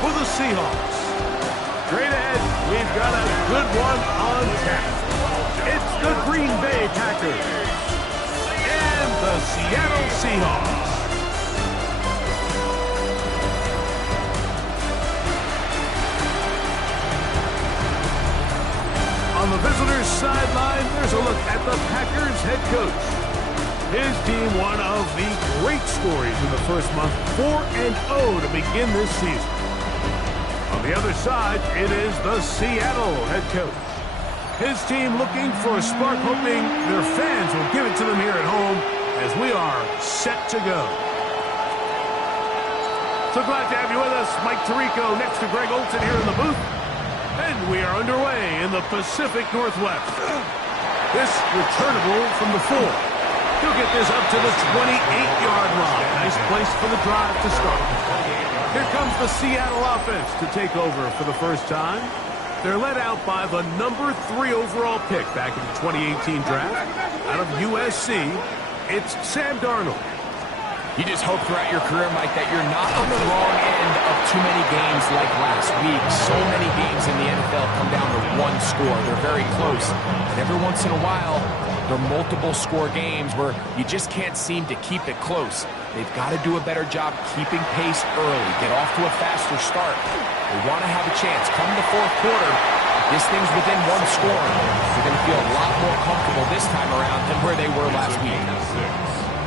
for the Seahawks. Straight ahead, we've got a good one on tap. It's the Green Bay Packers and the Seattle Seahawks. On the visitors' sideline, there's a look at the Packers head coach. His team, one of the great stories in the first month, 4-0 to begin this season. On the other side, it is the Seattle head coach. His team looking for a spark, hoping their fans will give it to them here at home as we are set to go. So glad to have you with us. Mike Tirico next to Greg Olson here in the booth. And we are underway in the Pacific Northwest. This returnable from the 4. He'll get this up to the 28-yard line. Nice place for the drive to start. Here comes the Seattle offense to take over for the first time. They're led out by the number 3 overall pick back in the 2018 draft. Out of USC, it's Sam Darnold. You just hope throughout your career, Mike, that you're not on the wrong end of too many games like last week. So many games in the NFL come down to one score. They're very close. And every once in a while, there are multiple score games where you just can't seem to keep it close. They've got to do a better job keeping pace early, get off to a faster start. They want to have a chance. Come the fourth quarter, this thing's within one score. They're going to feel a lot more comfortable this time around than where they were last week.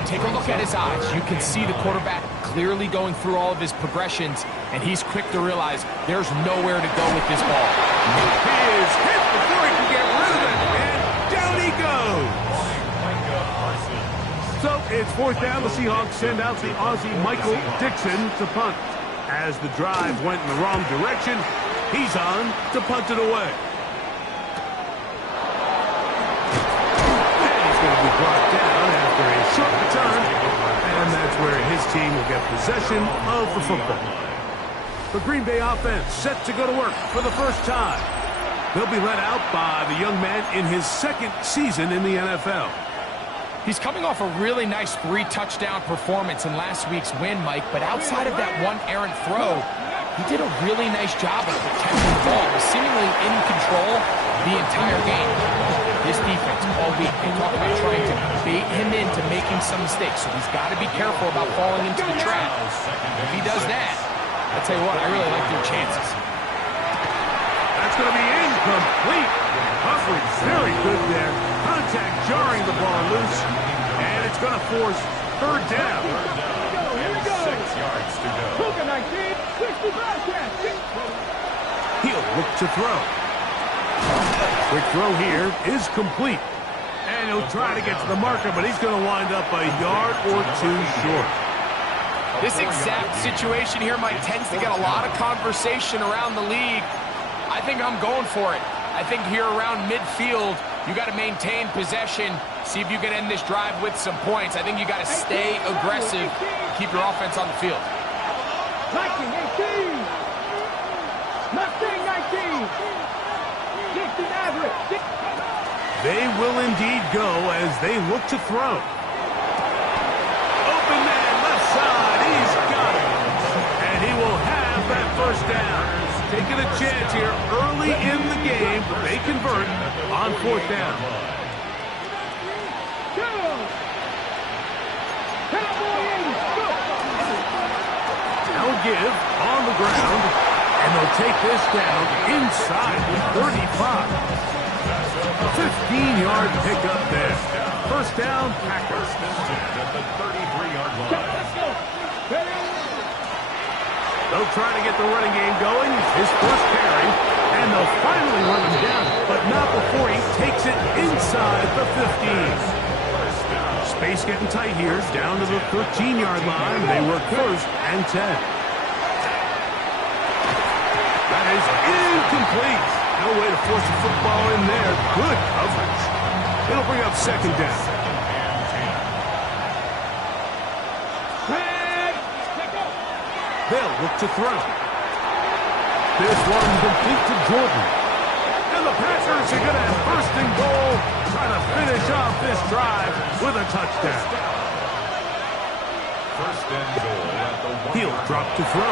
Take a look at his eyes. You can see the quarterback clearly going through all of his progressions, and he's quick to realize there's nowhere to go with this ball. He is hit before he can get rid of it, and down he goes. So it's fourth down. The Seahawks send out the Aussie Michael Dixon to punt. As the drive went in the wrong direction, he's on to punt it away. And he's going to be brought down after a short return, and that's where his team will get possession of the football. The Green Bay offense set to go to work for the first time. They'll be led out by the young man in his second season in the NFL. He's coming off a really nice 3-touchdown performance in last week's win, Mike, but outside of that one errant throw, he did a really nice job of protecting the ball, was seemingly in control the entire game. This defense all week, they talk about trying to bait him into making some mistakes, so he's got to be careful about falling into the trap. If he does that, I'll tell you what, I really like their chances. That's going to be incomplete. Coverage very good there. Contact jarring the ball loose, and it's going to force third down. Here we go. 6 yards to go. He'll look to throw. Quick throw here is complete. And he'll try to get to the marker, but he's going to wind up a yard or 2 short. This exact situation here, Mike, tends to get a lot of conversation around the league. I think I'm going for it. I think here around midfield, you got to maintain possession, see if you can end this drive with some points. I think you got to stay aggressive, keep your offense on the field. 19, 18. Mustang 19. 16 average. They will indeed go as they look to throw. Open man, left side, he's got it. And he will have that first down. Taking a chance here early in the game, but they convert on fourth down. Now give on the ground, and they'll take this down inside the 35. 15-yard pickup there. First down, Packers. At the 33-yard line. They'll try to get the running game going. His first carry, and they'll finally run him down, but not before he takes it inside the 15. Space getting tight here, down to the 13-yard line. They work first and 10. That is incomplete. No way to force the football in there. Good coverage. It'll bring up second down. They'll look to throw. This one complete to Jordan. And the Packers are going to have first and goal, trying to finish off this drive with a touchdown. First and goal at the 1. He'll drop to throw.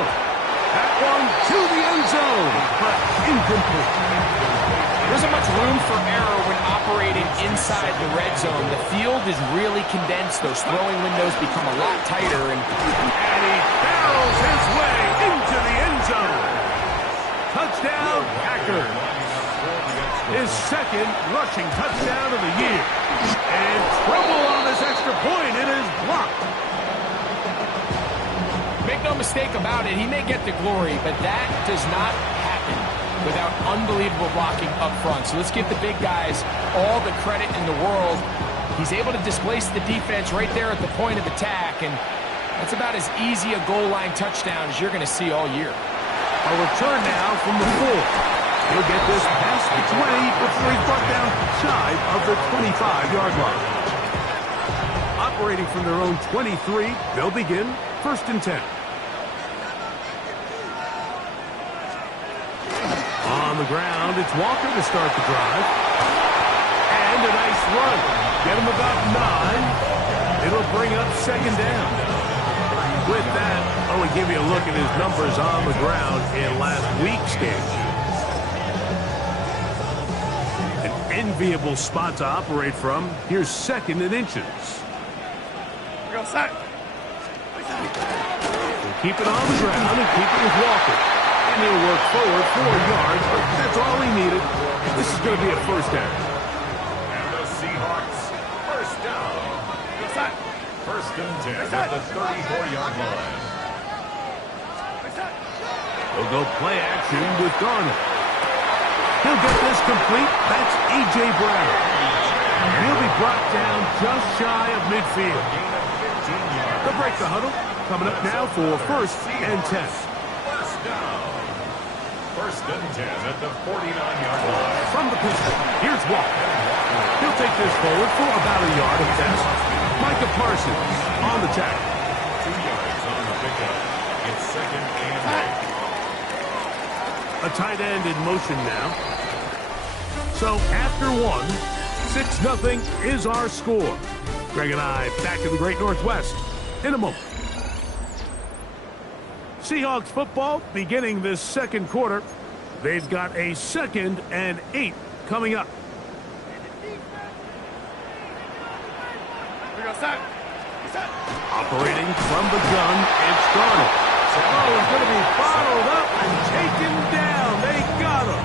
That one to the end zone, but incomplete. There isn't much room for error when operating inside the red zone. The field is really condensed. Those throwing windows become a lot tighter. And he barrels his way into the end zone. Touchdown, Packers. His second rushing touchdown of the year. And trouble on this extra point. It is blocked. Make no mistake about it, he may get the glory, but that does not happen without unbelievable blocking up front. So let's give the big guys all the credit in the world. He's able to displace the defense right there at the point of attack, and that's about as easy a goal line touchdown as you're going to see all year. A return now from the 4. He'll get this past the 20 before he's brought down shy of the 25-yard line. Operating from their own 23, they'll begin 1st and 10. On the ground, it's Walker to start the drive. And a nice run. Get him about 9. It'll bring up 2nd down. With that, I want to give you a look at his numbers on the ground in last week's game. An enviable spot to operate from. Here's 2nd and inches. Go set. He'll keep it on the ground and keep it with Walker. And he'll work forward 4 yards, but that's all he needed. This is going to be a 1st down. And the Seahawks, 1st down. Go set. 1st and 10 at the 34-yard line. They'll go play action with Garner. He'll get this complete. That's A.J. Brown. And he'll be brought down just shy of midfield. They'll break the huddle. Coming up now for 1st and 10. 1st down. 1st and 10 at the 49-yard line. From the pistol, here's Walker. He'll take this forward for about a yard of best. Micah Parsons on the tackle. 2 yards on the pickup. It's 2nd and 8. A tight end in motion now. So after 1, 6-0 is our score. Greg and I back in the Great Northwest in a moment. Seahawks football beginning this 2nd quarter. They've got a 2nd and 8 coming up. We go set. Set. Operating from the gun, it's Garner. Oh, he's going to be bottled up and taken down. They got him.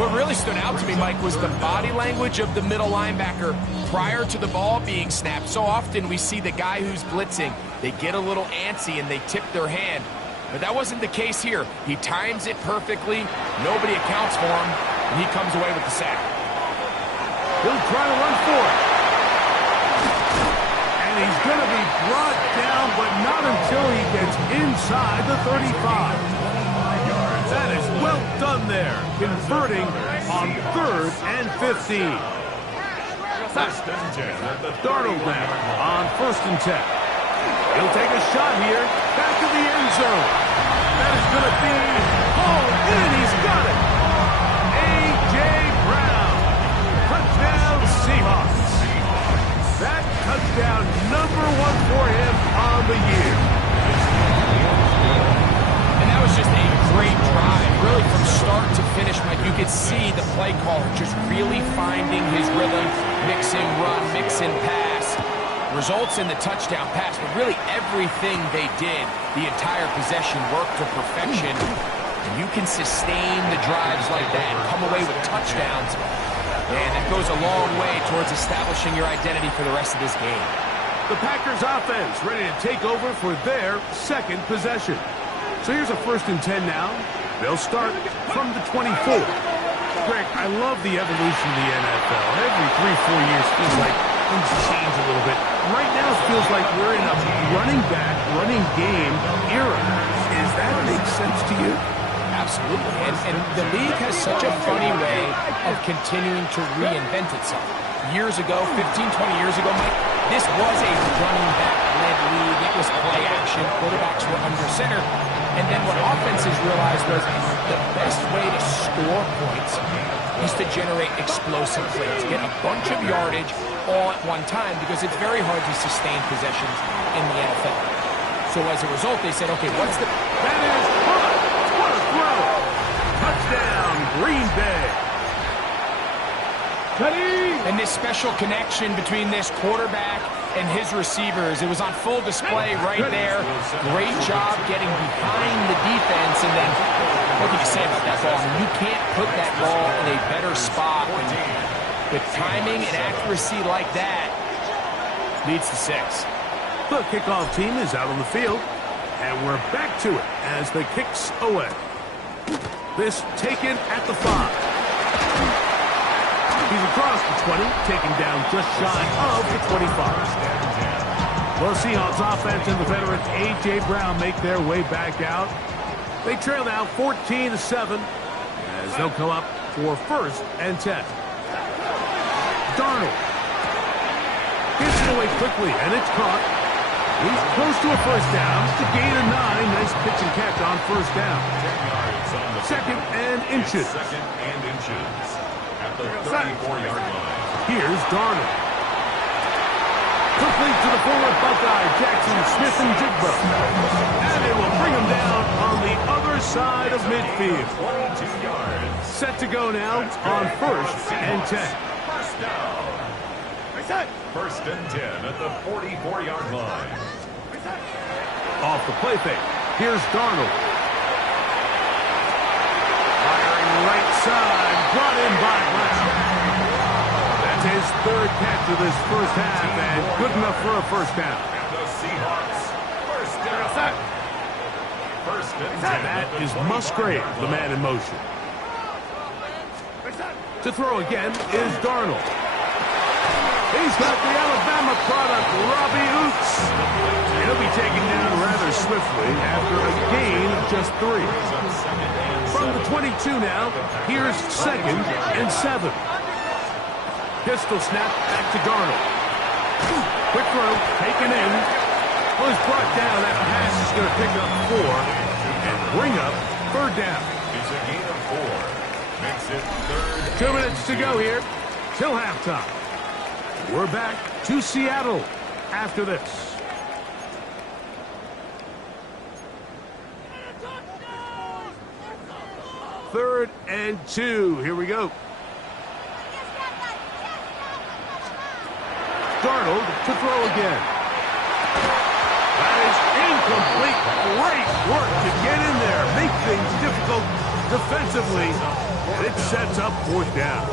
What really stood out to me, Mike, was the body language of the middle linebacker prior to the ball being snapped. So often we see the guy who's blitzing, they get a little antsy and they tip their hand. But that wasn't the case here. He times it perfectly, nobody accounts for him, and he comes away with the sack. He'll try to run for it. And he's going to be brought down, but not until he gets inside the 35. That is well done there, converting on 3rd and 15. Darnold now on 1st and 10. He'll take a shot here, back to the end zone. That is going to be hauled in. He's got it. A.J. Brown. Touchdown, Seahawks. That touchdown number 1 for him on the year. And that was just a great drive, really from start to finish, Mike. You could see the play caller just really finding his rhythm, mix and run, mix and pass. Results in the touchdown pass, but really everything they did, the entire possession worked to perfection. And you can sustain the drives like that and come away with touchdowns. And that goes a long way towards establishing your identity for the rest of this game. The Packers offense ready to take over for their 2nd possession. So here's a 1st and 10 now. They'll start from the 24. Greg, I love the evolution of the NFL. Every 3-4 years feels like things change a little bit. Right now it feels like we're in a running back, running game era. Does that make sense to you? Absolutely. And the league has such a funny way of continuing to reinvent itself. Years ago, 15, 20 years ago, Mike, this was a running back-led league. It was play action. Quarterbacks were under center. And then what offenses realized was the best way to score points is to generate explosive plays, get a bunch of yardage all at one time, because it's very hard to sustain possessions in the NFL. So as a result, they said, okay, what's the... That is caught. What a throw. Touchdown, Green Bay. And this special connection between this quarterback and his receivers, it was on full display right there. Great job getting behind the defense. And then, what can you say about that ball? I mean, you can't put that ball in a better spot. With timing and accuracy like that, leads to 6. The kickoff team is out on the field, and we're back to it as the kicks away. This taken at the 5. He's across the 20, taken down just shy of the 25. The Seahawks offense and the veteran A.J. Brown make their way back out. They trail now 14-7 as they'll come up for 1st and 10. Darnold gets it away quickly, and it's caught. He's close to a 1st down. It's a gain of 9. Nice pitch and catch on 1st down. 2nd and inches. 2nd and inches. At the 34-yard line. Here's Darnold. Complete to the former Buckeye, Jackson Smith-Njigba. And it will bring him down on the other side of midfield. 22 yards. Set to go now on 1st and 10. First down. 1st and 10 at the 44-yard line. Off the play fake. Here's Darnold. Firing right side. Brought in by Brown. That's his 3rd catch of this 1st half, and good enough for a 1st down. And the Seahawks. 1st down. 1st and 10. That is Musgrave, the man in motion. To throw again is Darnold. He's got the Alabama product, Robbie Oots. He'll be taken down rather swiftly after a gain of just 3. From the 22 now, here's 2nd and 7. Pistol snap back to Darnold. Quick throw, taken in. Was brought down. That pass is going to pick up 4 and bring up 3rd down. It's a gain of 4. Makes it 3rd. 2 minutes to go here till halftime. We're back to Seattle after this. Third and 2. Here we go. Darnold to throw again. That is incomplete. Great work to get in there. Make things difficult defensively. And it sets up 4th down.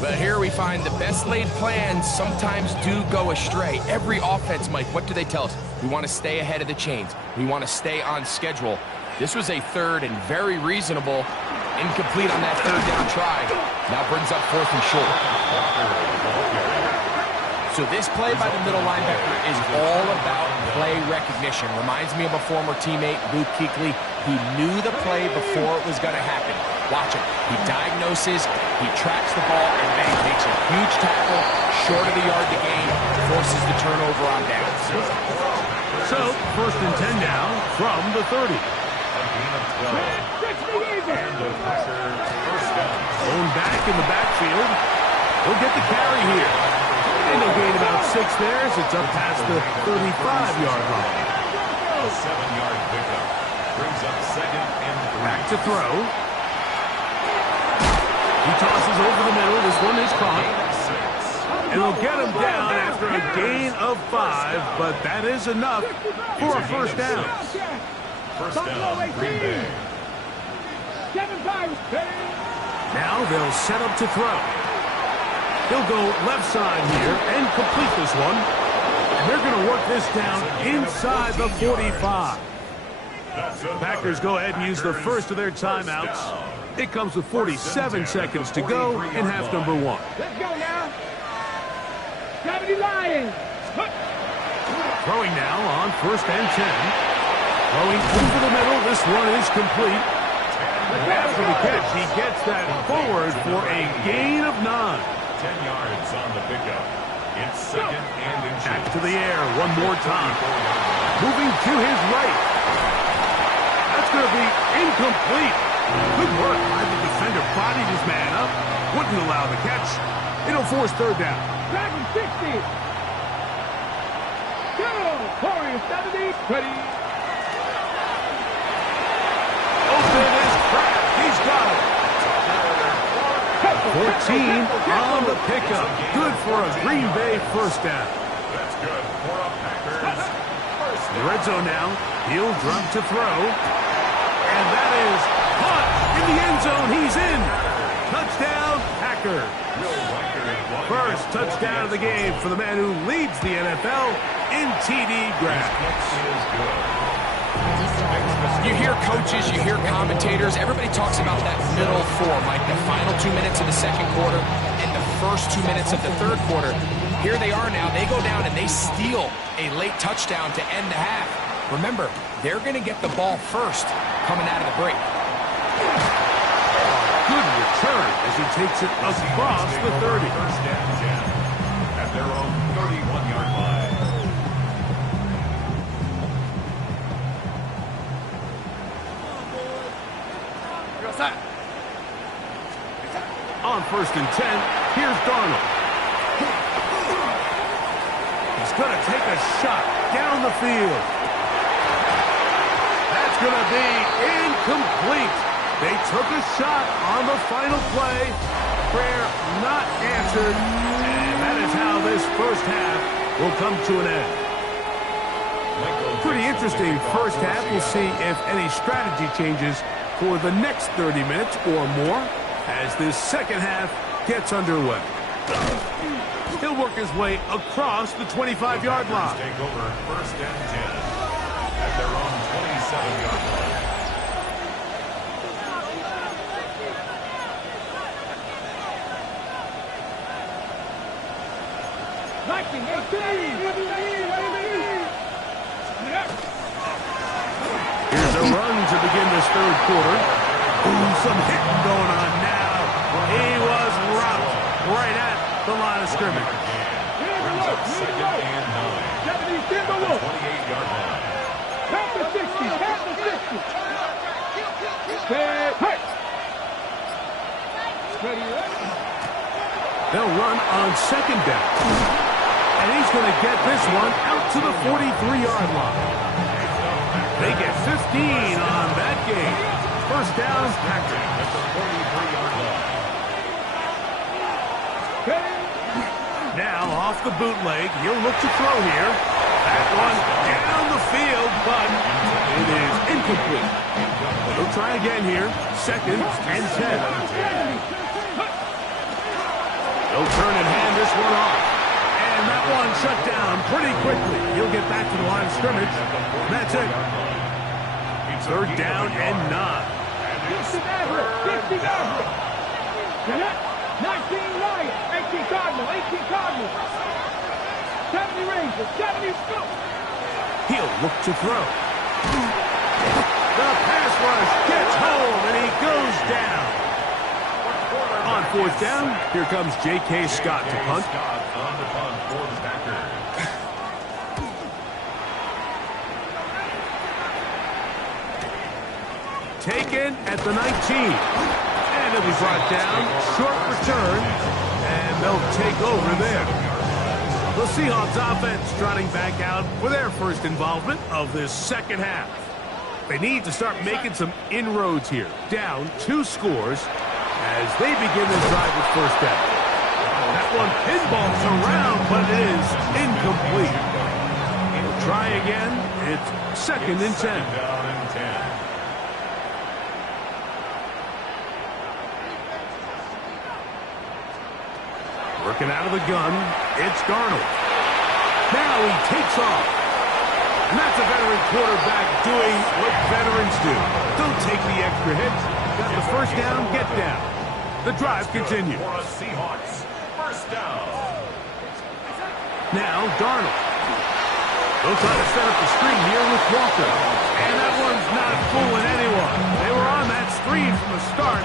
But here we find the best laid plans sometimes do go astray. Every offense, Mike, what do they tell us? We want to stay ahead of the chains. We want to stay on schedule. This was a 3rd and very reasonable. Incomplete on that 3rd down try. Now brings up 4th and short. So this play by the middle linebacker is all about play recognition. Reminds me of a former teammate, Luke Kuechly. He knew the play before it was going to happen. Watch him. He diagnoses, he tracks the ball, and then he makes a huge tackle short of the yard to gain, forces the turnover on downs. So, 1st and 10 now from the 30. A gain of 12. And a pressure 1st down. Thrown back in the backfield. He'll get the carry here. And they'll gain about 6 there as it's up past the 35-yard line. A 7-yard pickup. Brings up 2nd and 3. Back to throw. He tosses over the middle. This one is caught. And they'll get him down after a gain of 5, but that is enough for a 1st down. 1st down, Green Bay. Now they'll set up to throw. He'll go left side here and complete this one. And they're going to work this down inside the 45. Packers go ahead and use the first of their timeouts. It comes with 47 seconds to go in half number 1. Let's go now. Gravity Lions. Throwing now on 1st and 10. Throwing over the middle. This one is complete. After the catch, he gets that forward for a gain of 9. 10 yards on the pickup. It's 2nd and inches. Back to the air one more time. Moving to his right. That's going to be incomplete. Good work by the defender. Bodied his man up. Wouldn't allow the catch. It'll force 3rd down. Dragon 60. Corey, 70, ready. Open is cracked. He's got it. 14 on the pickup. Good for a Green Bay first down. That's good for a Packers first The down. red zone now. He'll drop to throw. And that is caught in the end zone. He's in. Touchdown, Packers. First touchdown of the game for the man who leads the NFL in TD grabs. You hear coaches, you hear commentators, everybody talks about that middle four, like the final 2 minutes of the second quarter and the first 2 minutes of the third quarter. Here they are now. They go down and they steal a late touchdown to end the half. Remember, they're going to get the ball first coming out of the break. Good return as he takes it across the 30. First down, Jen, at their own 31-yard line. On first and 10, here's Darnold. He's going to take a shot down the field. That's going to be incomplete. They took a shot on the final play. Prayer not answered. And that is how this first half will come to an end. Pretty interesting first half. We'll see if any strategy changes for the next 30 minutes or more as this second half gets underway. He'll work his way across the 25-yard line. Take over first and 10 at their own 27-yard line. Here's a run to begin this third quarter. Ooh, some hitting going on now. He was rocked right at the line of scrimmage. Brings up second and 9. 28-yard line. They'll run on second down. And he's going to get this one out to the 43-yard line. They get 15 on that game. First down, Packers. At the 43-yard line. Now off the bootleg, he'll look to throw here. That one down the field, but it is incomplete. He'll try again here. Second and 10. They'll turn and hand this one off. And that one shut down pretty quickly. He'll get back to the line of scrimmage. That's it. Third down and 9. 19 Lions, 18 Cardinals, 18 Cardinals. 70 Rangers, 70 Scoop. He'll look to throw. The pass rush gets home, and he goes down. On fourth down, here comes J.K. Scott to punt. Scott on the punt for the Packers. Taken at the 19. And it'll be brought down. Short return. And they'll take over there. The Seahawks offense trotting back out for their first involvement of this second half. They need to start making some inroads here. Down 2 scores as they begin this drive with first down. That one pinballs around, but it is incomplete. We'll try again. It's second and 10. Down and 10. Working out of the gun, it's Darnold. Now he takes off. And that's a veteran quarterback doing what veterans do. Don't take the extra hits. Got the first down, get down. The drive continues. For a Seahawks first down. Now Darnold. They'll try to set up the screen here with Walker. And that one's not fooling anyone. They were on that screen from the start.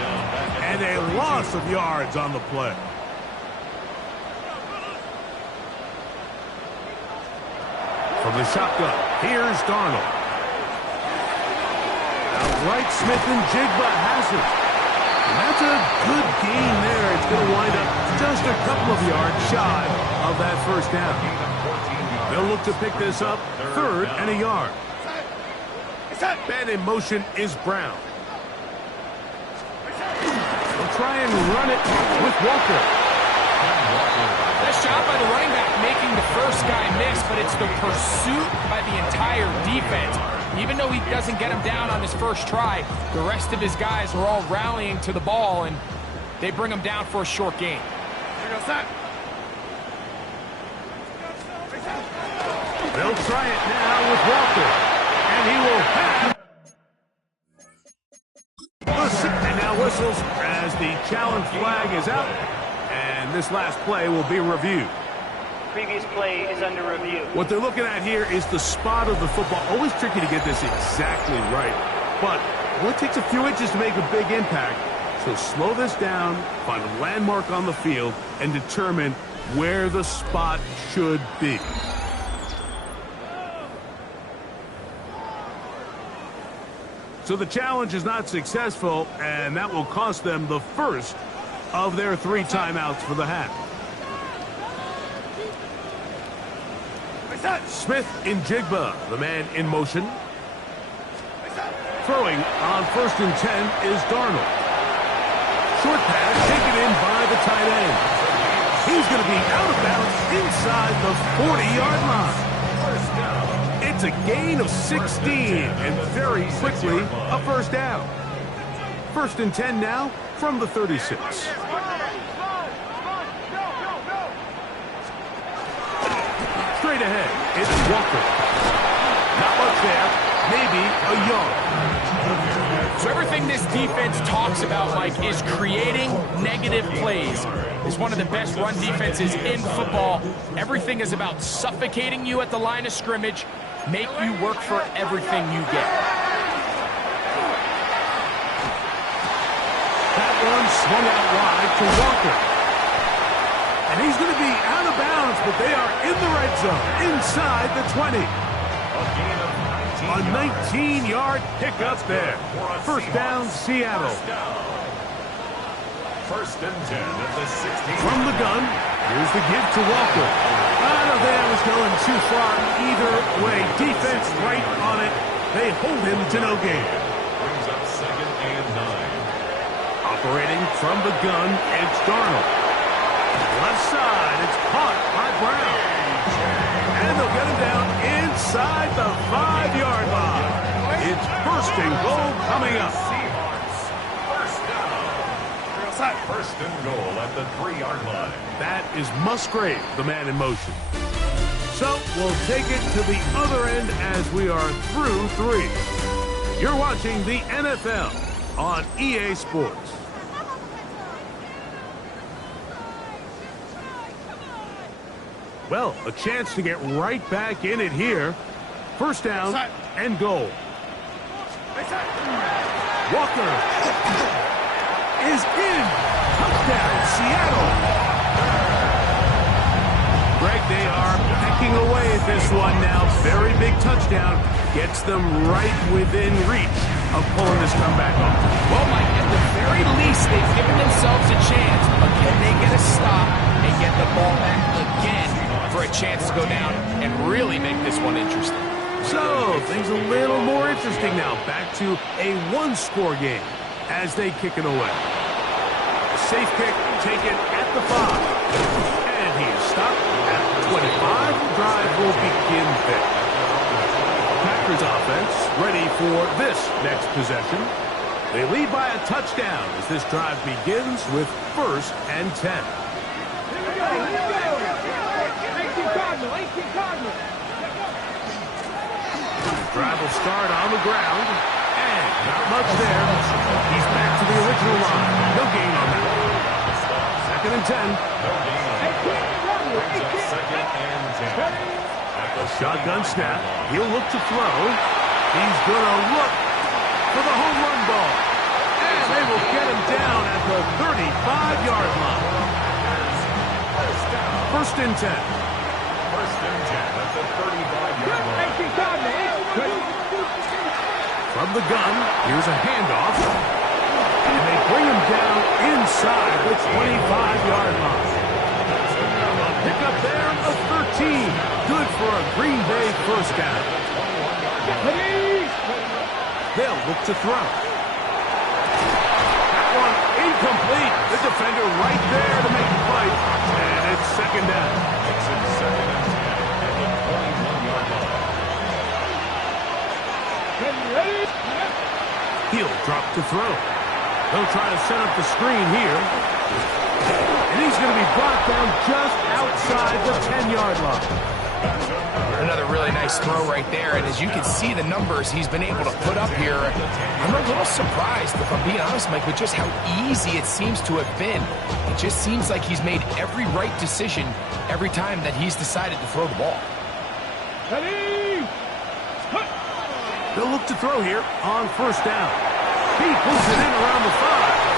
And a loss of yards on the play. From the shotgun, here's Darnold. Outright Smith and Jigba has it. And that's a good gain there. It's going to wind up just a couple of yards shy of that first down. They'll look to pick this up, third and a yard. Man in motion is Brown. They'll try and run it with Walker. Nice job by the running back making the first guy miss, but it's the pursuit by the entire defense. Even though he doesn't get him down on his first try, the rest of his guys are all rallying to the ball, and they bring him down for a short gain. They'll try it now with Walker, and he will have. And now whistles as the challenge flag is out, and this last play will be reviewed. Previous play is under review. What they're looking at here is the spot of the football. Always tricky to get this exactly right, but it only takes a few inches to make a big impact. So slow this down, find a landmark on the field, and determine where the spot should be. So the challenge is not successful, and that will cost them the first of their 3 timeouts for the half. Smith in Jigba, the man in motion. Throwing on 1st and 10 is Darnold. Short pass taken in by the tight end. He's going to be out of bounds inside the 40-yard line. It's a gain of 16, and very quickly a first down. 1st and 10 now from the 36. Straight ahead, it's Walker. Not much there, maybe a yard. So everything this defense talks about, Mike, is creating negative plays. It's one of the best run defenses in football. Everything is about suffocating you at the line of scrimmage, make you work for everything you get. That one swung out wide to Walker. And he's going to be out of bounds, but they are in the red zone, inside the 20. A 19-yard pickup there. First down, Seattle. 1st and 10 at the 16. From the gun, here's the give to Walker. I don't think I was going too far either way. Defense right on it. They hold him to no gain. Brings up 2nd and 9. Operating from the gun, it's Darnold. Left side, it's caught by Brown. And they'll get him down inside the 5-yard line. It's 1st and goal coming up. First and goal at the 3-yard line. That is Musgrave, the man in motion. So we'll take it to the other end as we are through 3. You're watching the NFL on EA Sports. Well, a chance to get right back in it here. First down and goal. Walker is in. Touchdown, Seattle. Greg, they are pecking away at this one now. Very big touchdown. Gets them right within reach of pulling this comeback off. Well, Mike, at the very least, they've given themselves a chance. But can they get a stop and get the ball back again for a chance to go down and really make this one interesting? So, things a little more interesting now. Back to a 1-score game as they kick it away. Safe kick taken at the 5. And he is stopped at the 25. The drive will begin there. Packers offense ready for this next possession. They lead by a touchdown as this drive begins with 1st and 10. 18 Cardinal. Drive will start on the ground. And not much there. He's back to the original line. No gain on that. 2nd and 10. Shotgun snap. He'll look to throw. He's going to look for the home run ball. And they will get him down at the 35-yard line. 1st and 10. 1st and 10 at the 35-yard line. From the gun, here's a handoff. And they bring him down inside the 25-yard line. A Pick up there of 13. Good for a Green Bay first down. They'll look to throw. That one incomplete. The defender right there to make the fight. And it's second down. It's in second and 10 at the 21-yard line. He'll drop to throw. They'll try to set up the screen here. And he's going to be brought down just outside the 10-yard line. Another really nice throw right there, and as you can see the numbers he's been able to put up here, I'm a little surprised, if I'm being honest, Mike, with just how easy it seems to have been. It just seems like he's made every right decision every time that he's decided to throw the ball. They'll look to throw here on first down. He pulls it in around the 5.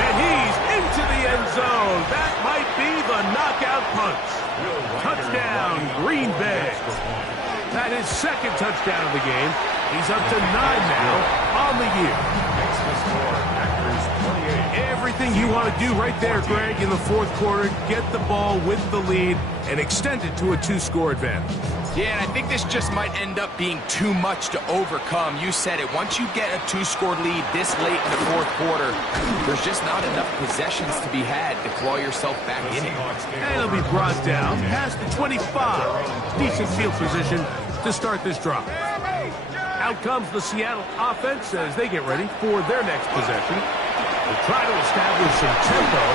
And he's into the end zone. That might be the knockout punch. Touchdown, Green Bay. That is second touchdown of the game. He's up to 9 now on the year. Makes the score Packers 28. Everything you want to do right there, Greg, in the fourth quarter. Get the ball with the lead and extend it to a 2-score advantage. Yeah, and I think this just might end up being too much to overcome. You said it. Once you get a 2-score lead this late in the fourth quarter, there's just not enough possessions to be had to claw yourself back in it. And it'll be brought down past the 25. Decent field position to start this drive. Out comes the Seattle offense as they get ready for their next possession. They'll try to establish some tempo.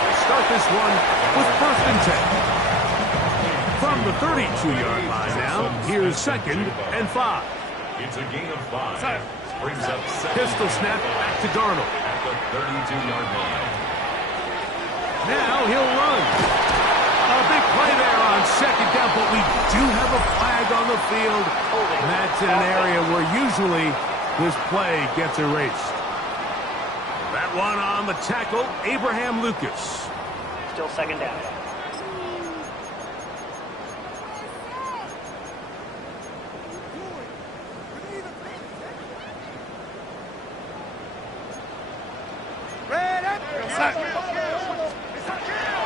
They start this one with first and 10. From the 32-yard line now, here's second and 5. It's a gain of 5. Brings up second. Pistol snap back to Darnold. At the 32-yard line. Now he'll run. A big play there on second down, but we do have a flag on the field. And that's in an area where usually this play gets erased. That one on the tackle, Abraham Lucas. Still second down.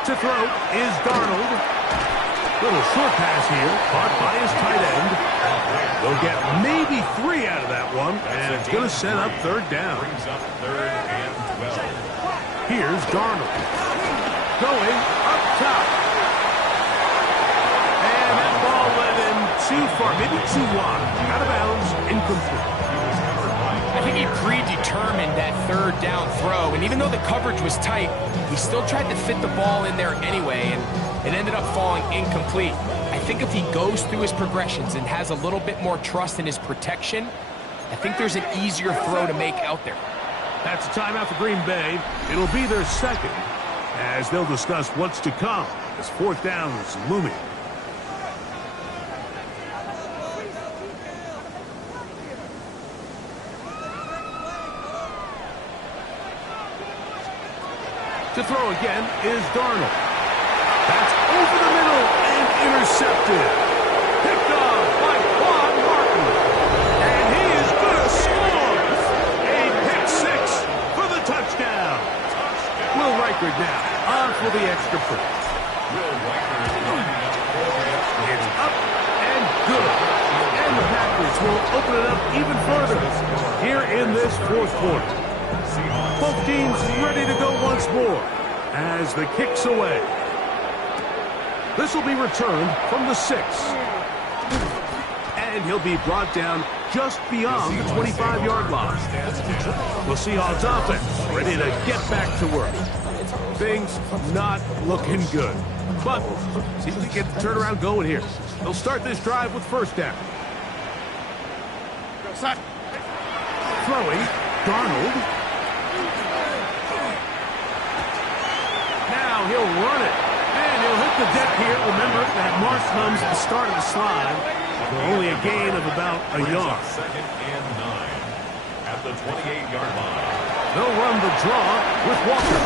To throw is Darnold. Little short pass here, caught by his tight end. They'll get maybe 3 out of that one, and it's going to set up third down. Brings up third and 12. Here's Darnold. Going up top. And that ball led him too far, maybe too wide. Out of bounds, incomplete. I think he predetermined that third down throw, and even though the coverage was tight, he still tried to fit the ball in there anyway, and it ended up falling incomplete. I think if he goes through his progressions and has a little bit more trust in his protection, I think there's an easier throw to make out there. That's a timeout for Green Bay. It'll be their second, as they'll discuss what's to come as fourth down is looming. To throw again is Darnold. That's over the middle and intercepted. Picked off by Juan Martin. And he is going to score. A pick 6 for the touchdown. Will Reichard now on for the extra point. Will Reichard lining up for the extra point. It's up and good. And the Packers will open it up even further here in this fourth quarter. Both teams ready to go once more as the kick's away. This will be returned from the 6. And he'll be brought down just beyond the 25-yard line. The Seahawks offense ready to get back to work. Things not looking good. But see if we can get the turnaround going here. They'll start this drive with first down. Throwing, Darnold. Now he'll run it. And he'll hit the deck here. Remember that mark comes at the start of the slide. Only a gain of about a yard. Second and 9 at the 28-yard line. They'll run the draw with Walker.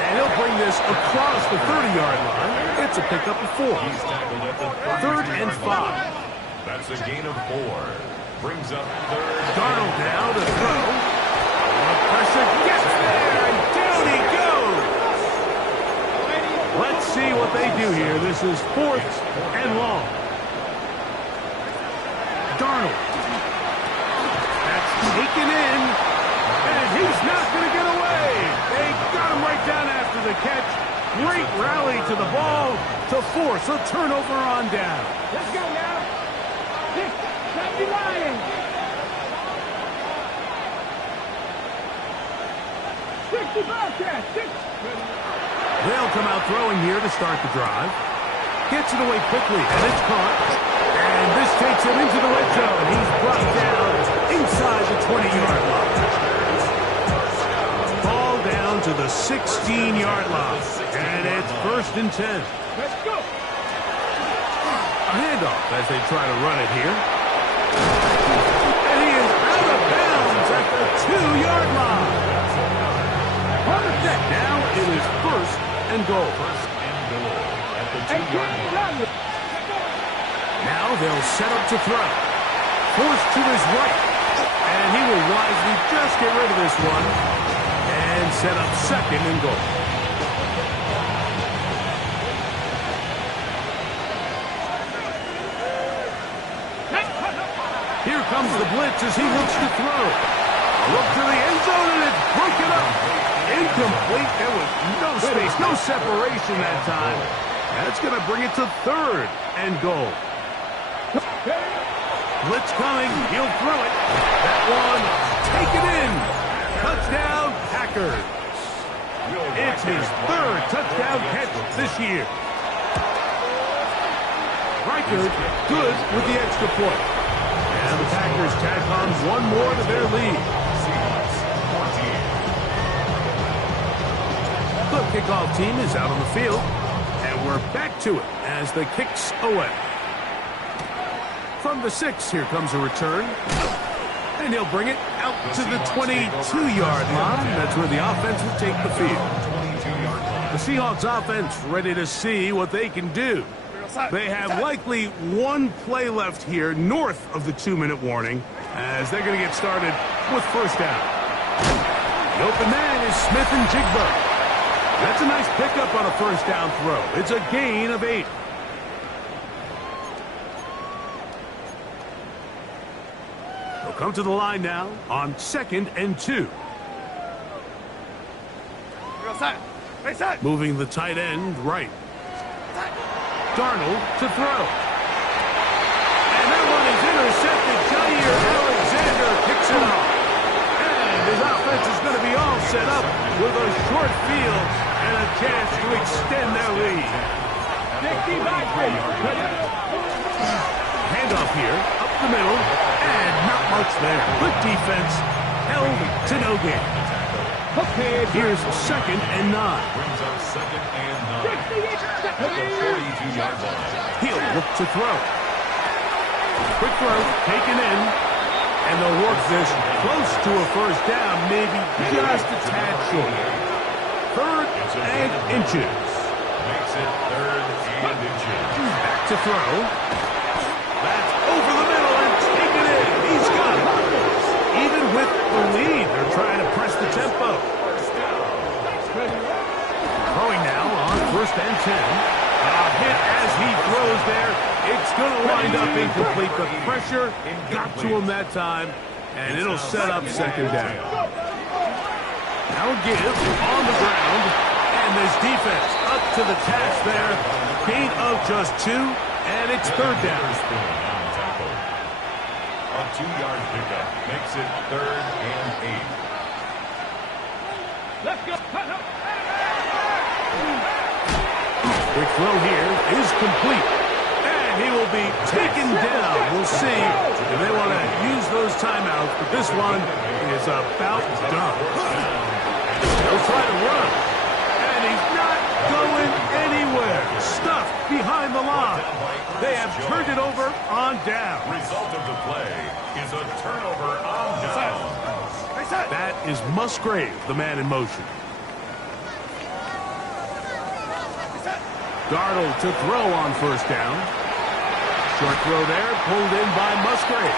And he'll bring this across the 30-yard line. It's a pickup of 4. He's tackled at the Third and 5. That's a gain of 4. Brings up third. Darnold now to throw. Pressure gets there, and down he goes. Let's see they do here. This is 4th and long. Darnold. That's taken in. And he's not going to get away. They got him right down after the catch. Great rally to the ball to force a turnover on down. Let's go now. 6, Lions. 60 Bobcats. 6. They'll come out throwing here to start the drive. Gets it away quickly, and it's caught. And this takes him into the red zone. He's brought down inside the 20-yard line. Ball down to the 16-yard line. And it's 1st and 10. Let's go. A handoff as they try to run it here. And he is out of bounds at the 2-yard line. On the deck now, it is 1st and goal. First and goal at the 2-yard line. Now they'll set up to throw. Forced to his right. And he will wisely just get rid of this one. And set up 2nd and goal. Here comes the blitz as he looks to throw. Look to the end zone, and it's broken up. Incomplete. There was no space, no separation that time. That's going to bring it to 3rd and goal. Blitz coming. He'll throw it. That one, take it in. Touchdown, Packers. It's his 3rd touchdown catch this year. Reichard good with the extra point. And the Packers tack on one more to their lead. The kickoff team is out on the field. And we're back to it as the kick's away. From the 6, here comes a return. And he'll bring it out to the 22-yard line. That's where the offense will take the field. The Seahawks offense ready to see what they can do. They have likely one play left here north of the 2-minute warning as they're going to get started with 1st down. The open man is Smith and Jigba. That's a nice pickup on a 1st down throw. It's a gain of 8. They'll come to the line now on 2nd and 2. Moving the tight end right. Darnold to throw. And that one is intercepted. Jair Alexander picks it off. And his offense is going to be all set up with a short field and a chance to extend their lead. Handoff here, up the middle, and not much there. Good defense, held to no gain. Okay, here's 2nd and 9. Brings up 2nd and 9. At the 42-yard line. He'll look to throw. Quick throw, taken in. And they'll work this close to a 1st down, maybe just a tad short. 3rd and inches. Makes it 3rd and inches. Back to throw. That's over the middle and taken in. He's got it. Even with the lead, they're trying to press the tempo. Throwing now on 1st and 10. A hit as he throws there. It's going to wind up incomplete. The pressure got to him that time, and it'll set up 2nd down. Now a give on the ground, and this defense up to the task there. Gain of just 2, and it's 3rd down. A 2-yard pickup makes it 3rd and 8. Let's go. Quick throw here is complete. And he will be taken down. We'll see if they want to use those timeouts, but this one is about done. He'll try to run. And he's not going anywhere. Stuffed behind the line. They have turned it over on down. Result of the play is a turnover on down. That is Musgrave, the man in motion. Darnold to throw on 1st down. Short throw there, pulled in by Musgrave.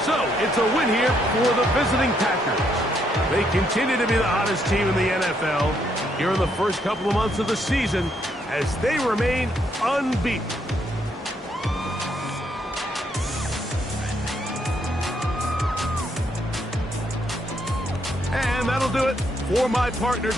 So, it's a win here for the visiting Packers. They continue to be the hottest team in the NFL here in the first couple of months of the season as they remain unbeaten. And that'll do it for my partner.